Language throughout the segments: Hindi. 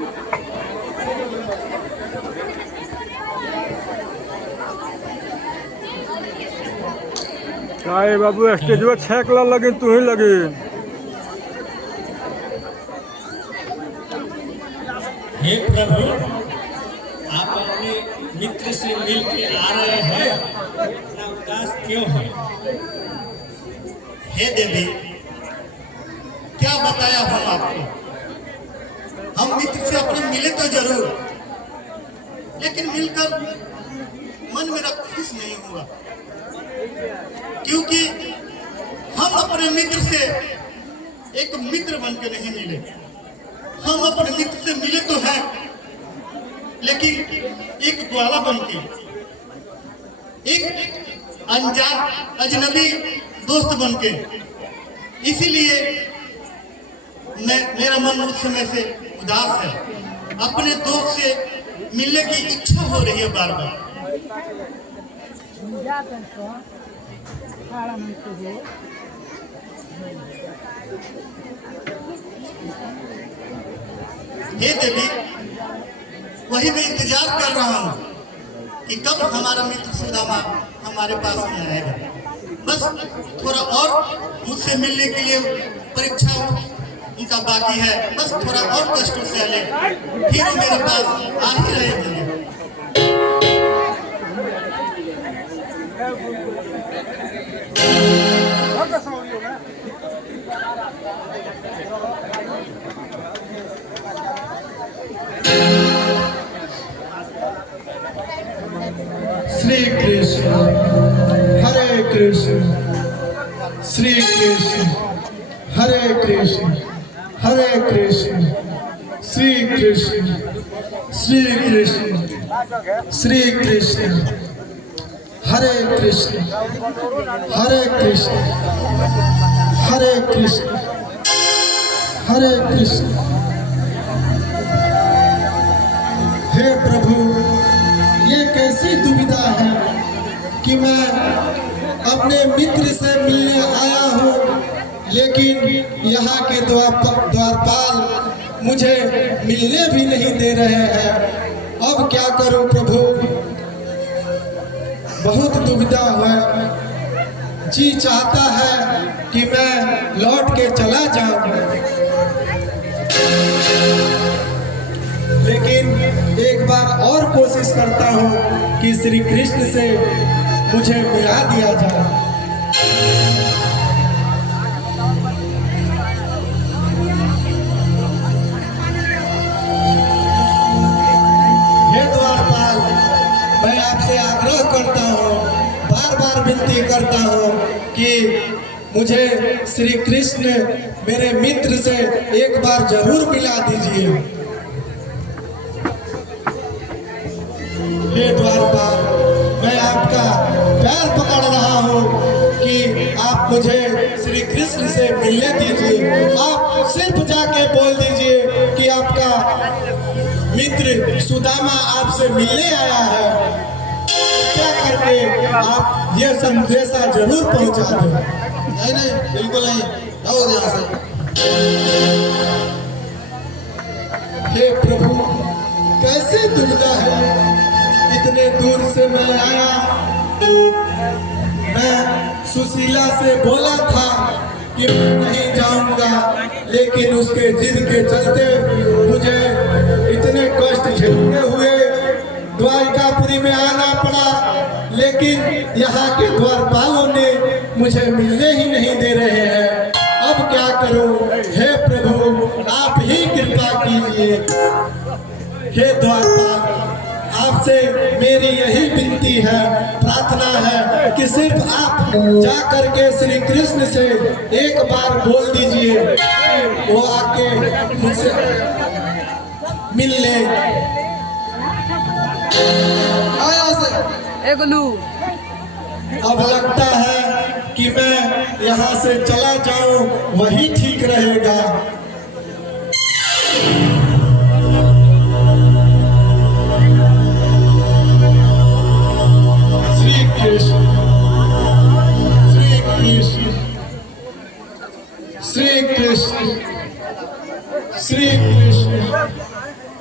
काय बाबू स्टेज पर छेकला लगे तू ही लगे। हे प्रभु, आप अपने मित्र से मिल के आ रहे हैं, इतना उदास क्यों है? हे देवी, क्या बताया हम आपको? हम मित्र से अपने मिले तो जरूर, लेकिन मिलकर मन मेरा खुश नहीं हुआ, क्योंकि हम अपने मित्र से एक मित्र बन के नहीं मिले। हम अपने मित्र से मिले तो हैं, लेकिन एक ग्वाला बन के, एक अनजान अजनबी दोस्त बन के। इसीलिए मेरा मन उस समय से उदास है। अपने दोस्त से मिलने की इच्छा हो रही है बार बार। हे देवी, वही मैं इंतजार कर रहा हूँ कि कब हमारा मित्र सुदामा हमारे पास में आएगा। बस थोड़ा और मुझसे मिलने के लिए परीक्षा उनका बाकी है। बस थोड़ा और कष्टों से ले, फिर वो मेरे पास आ ही रहे होंगे। श्री कृष्ण हरे कृष्ण, श्री कृष्ण हरे कृष्ण, हरे कृष्ण श्री कृष्ण, श्री कृष्ण श्री कृष्ण, हरे कृष्ण, हरे कृष्ण, हरे कृष्ण, हरे कृष्ण। हे प्रभु, ये कैसी दुविधा है कि मैं अपने मित्र से मिलने आया हूँ, लेकिन यहाँ के द्वारपाल मुझे मिलने भी नहीं दे रहे हैं। अब क्या करूँ प्रभु, बहुत दुविधा है। जी चाहता है कि मैं लौट के चला जाऊं, लेकिन एक बार और कोशिश करता हूँ कि श्री कृष्ण से मुझे मिला दिया जाए। हे द्वारपाल, मैं आपसे आग्रह करता हूँ, बार बार विनती करता हूँ कि मुझे श्री कृष्ण मेरे मित्र से एक बार जरूर मिला दीजिए। हे द्वारपाल, मैं आपका पैर पकड़ रहा हूँ कि आप मुझे श्री कृष्ण से मिलने दीजिए। आप सिर्फ जाके बोल दीजिए कि आपका मित्र सुदामा आपसे मिलने आया है। क्या करके आप ये संदेशा जरूर पहुँचा दें। नहीं नहीं, बिल्कुल नहीं, आओ यहाँ से। हे प्रभु, कैसे दुविधा है, इतने दूर से मैं आया। मैं सुशीला से बोला था कि मैं नहीं जाऊंगा, लेकिन उसके जिद के चलते मुझे इतने कष्ट झेलने हुए द्वारिकापुरी में आना पड़ा। लेकिन यहाँ के द्वारपालों ने मुझे मिलने ही नहीं दे रहे हैं। अब क्या करूं? हे प्रभु, आप ही कृपा कीजिए। हे द्वारपाल, आपसे मेरी यही विनती है, प्रार्थना है कि सिर्फ आप जा करके श्री कृष्ण से एक बार बोल दीजिए, वो आके मुझसे मिल ले। अब लगता है कि मैं यहाँ से चला जाऊं, वही ठीक रहेगा। श्री कृष्ण, श्री कृष्ण, श्री कृष्ण, श्री कृष्ण,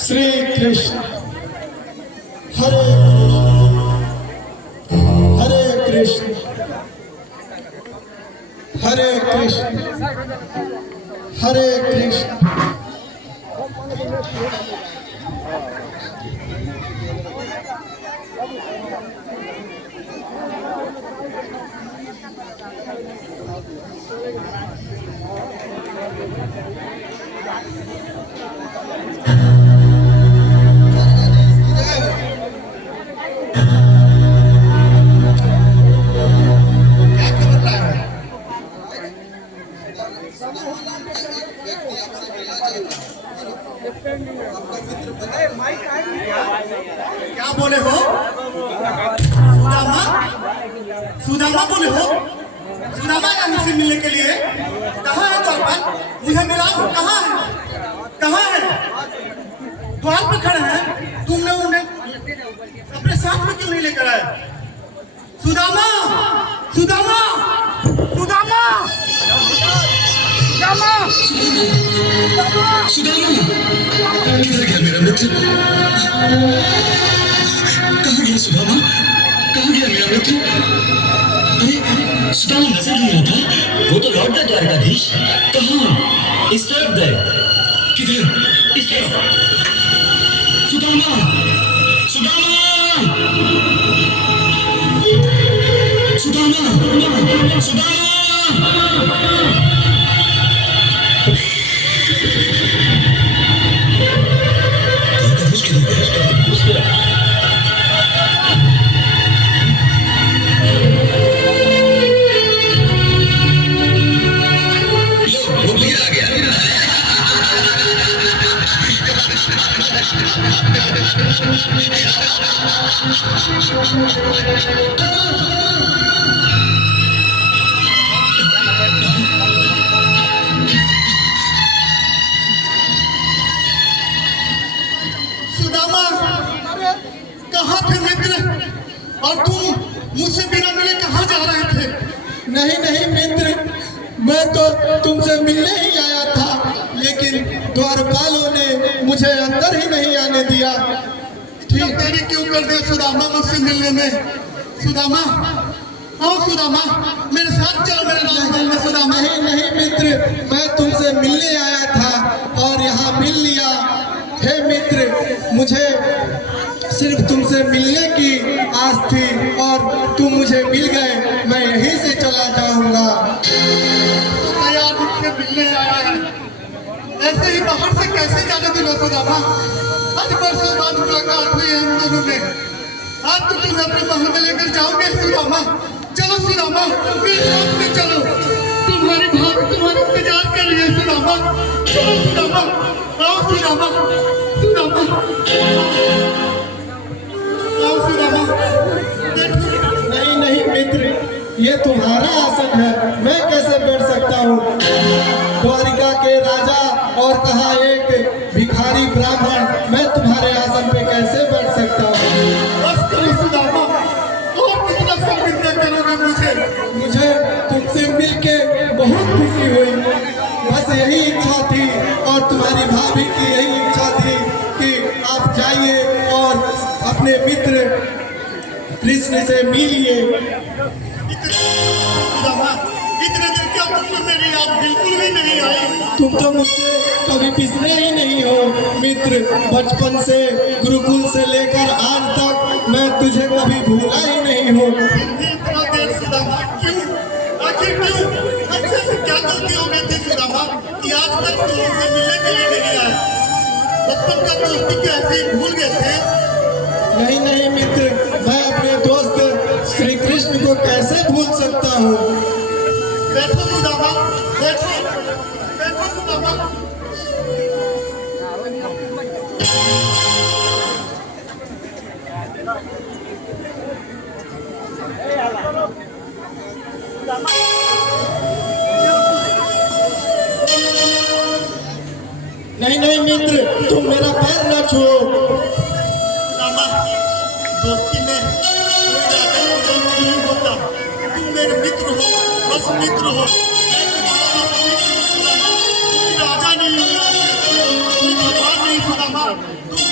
श्री कृष्ण हरे कृष्ण हरे कृष्ण हरे कृष्ण। क्या बोले हो? सुदामा? सुदामा बोले हो? सुदामा आया मुझसे मिलने के लिए? कहाँ है द्वारपाल? मुझे मिलाओ, कहाँ है? कहाँ है? द्वार पर खड़े हैं, तुमने उन्हें अपने साथ में क्यों नहीं लेकर आए? सुदामा! सुदामा! सुदामा! सुदामा! सुदामा किधर गया मेरा मित्र? कहाँ गया सुदामा? कहाँ गया मेरा मित्र? अरे सुदामा नजर नहीं आता। वो तो लौट गया द्वारकाधीश। कहाँ? इस तरफ गए। किधर? इस तरफ। सुदामा! सुदामा! सुदामा! सुदामा! सुदामा, कहाँ थे मित्र? और तुम मुझसे बिना मिले कहाँ जा रहे थे? नहीं नहीं मित्र, मैं तो तुमसे मिलने ही आया था, लेकिन द्वारपालों ने मुझे अंदर ही नहीं आने दिया। ठीक देरी क्यों कर दे सुदामा मुझसे मिलने में? सुदामा, आओ सुदामा, मेरे साथ चलो मेरे राजमहल में। सुदामा, नहीं नहीं मित्र, मैं तुमसे मिलने आया था और यहाँ मिल लिया। हे मित्र, मुझे सिर्फ तुमसे मिलने की आस थी और तुम मुझे मिल गए। मैं यहीं से चला जाऊंगा। यार मुझसे मिलने आया है, ऐसे ही बाहर से कैसे जाने दूंगा सुदामा? आज परसों बाद मुलाकात हुई है हम दोनों में। आज तो तुम्हें अपने महल में लेकर जाओगे सुदामा। चलो सुदामा, मेरे साथ में चलो। तुम्हारी भाभी तुम्हारा इंतजार कर रही है सुदामा। चलो सुदामा, आओ सुदामा, सुदामा, आओ सुदामा। नहीं नहीं मित्र, ये तुम्हारा आसन है, मैं कैसे बैठ सकता हूँ? द्वारिका के राजा और कहा एक भिखारी ब्राह्मण, मैं तुम्हारे आसन पे कैसे बैठ सकता हूँ? बस करो सुदामा, और कितना शर्मिंदा करोगे मुझे? मुझे तुमसे मिलके बहुत खुशी हुई। बस यही इच्छा थी और तुम्हारी भाभी की यही इच्छा थी कि आप जाइए और अपने मित्र कृष्ण से मिलिए। सुदामा, इतने दिन क्या तुमको मेरी याद बिल्कुल भी नहीं आई? तुम तो मुझसे कभी पिछड़े ही नहीं हो मित्र। बचपन से गुरुकुल से लेकर आज तक मैं तुझे कभी भूला ही नहीं हूँ। फिर भी इतना देर सुदामा क्यों? आखिर क्यों? हमसे से क्या गलती हो गई थी सुदामा कि आज तक तुम मुझसे मिलने के लिए नहीं आए? बचपन का दोस्ती क्या ऐसे ही भूल गए थे? नहीं नहीं मित्र, मैं अपने दोस्त श्री कृष्ण को कैसे भूल सकता हूँ? बैठो सुदामा, बैठो, बैठो सुदामा। नहीं नहीं मित्र, तुम मेरा पैर न छुओ। सुदामा, दोस्ती में कोई राजा नहीं होता। तुम मेरे मित्र हो, बस मित्र हो। मैं तुम्हारा मित्र हूँ सुदामा, कोई राजा नहीं, कोई भगवान नहीं सुदामा। तुम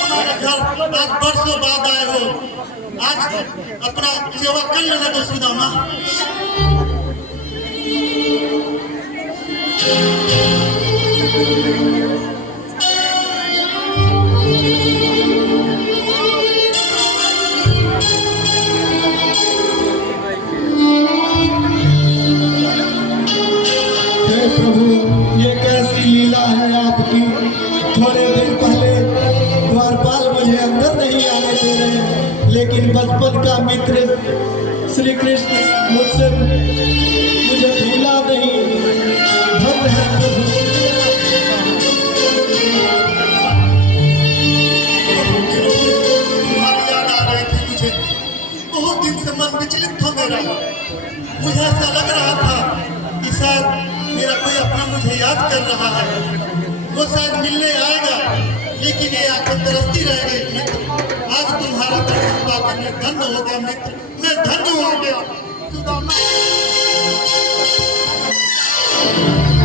आज बरसों बाद आए हो, आज अपना सेवा कर लेना तो सुदामा। हे प्रभु, ये कैसी लीला है आपकी। थोड़े दिन पहले द्वारपाल मुझे अंदर नहीं आने दे रहे, लेकिन बचपन का मित्र श्री कृष्ण मुझे भूला नहीं। धन्य है प्रभु। तुम्हारी याद आ रही थी मुझे, बहुत दिन से मन विचलित था मेरा। मुझे ऐसा लग रहा था कि शायद मेरा कोई अपना मुझे याद कर रहा है, वो शायद मिलने आएगा, लेकिन ये आंखें तरसती रह गई। मित्र, आज तुम्हारा दर्शन पाकर मैं धन्य हो गया मित्र, मैं धन्य हो गया सुदामा।